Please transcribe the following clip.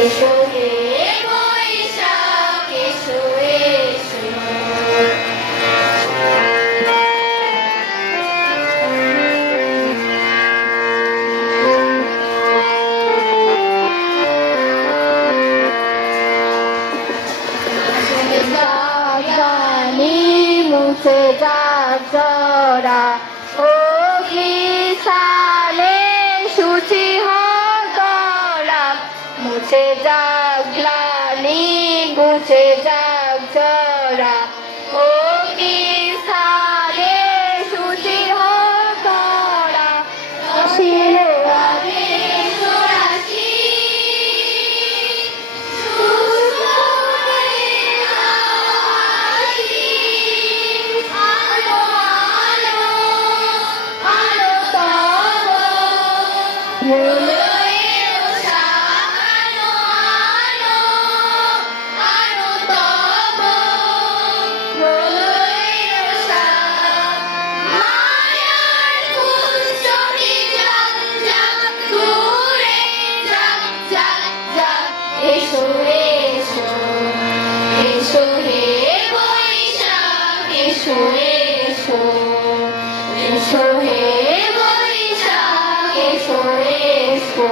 এসো হে বৈশাখ এসো এসো। মুছে যাক জরা অগ্নিশালে শুচি হতরা, মুছে যাক গ্লানি মুছে যাক জরা অগ্নিশালে শুচি হতরা। আসিলে এসো এসো এসো হে বৈশাখ এসো এসো। এসো হে বৈশাখ এসো এসো।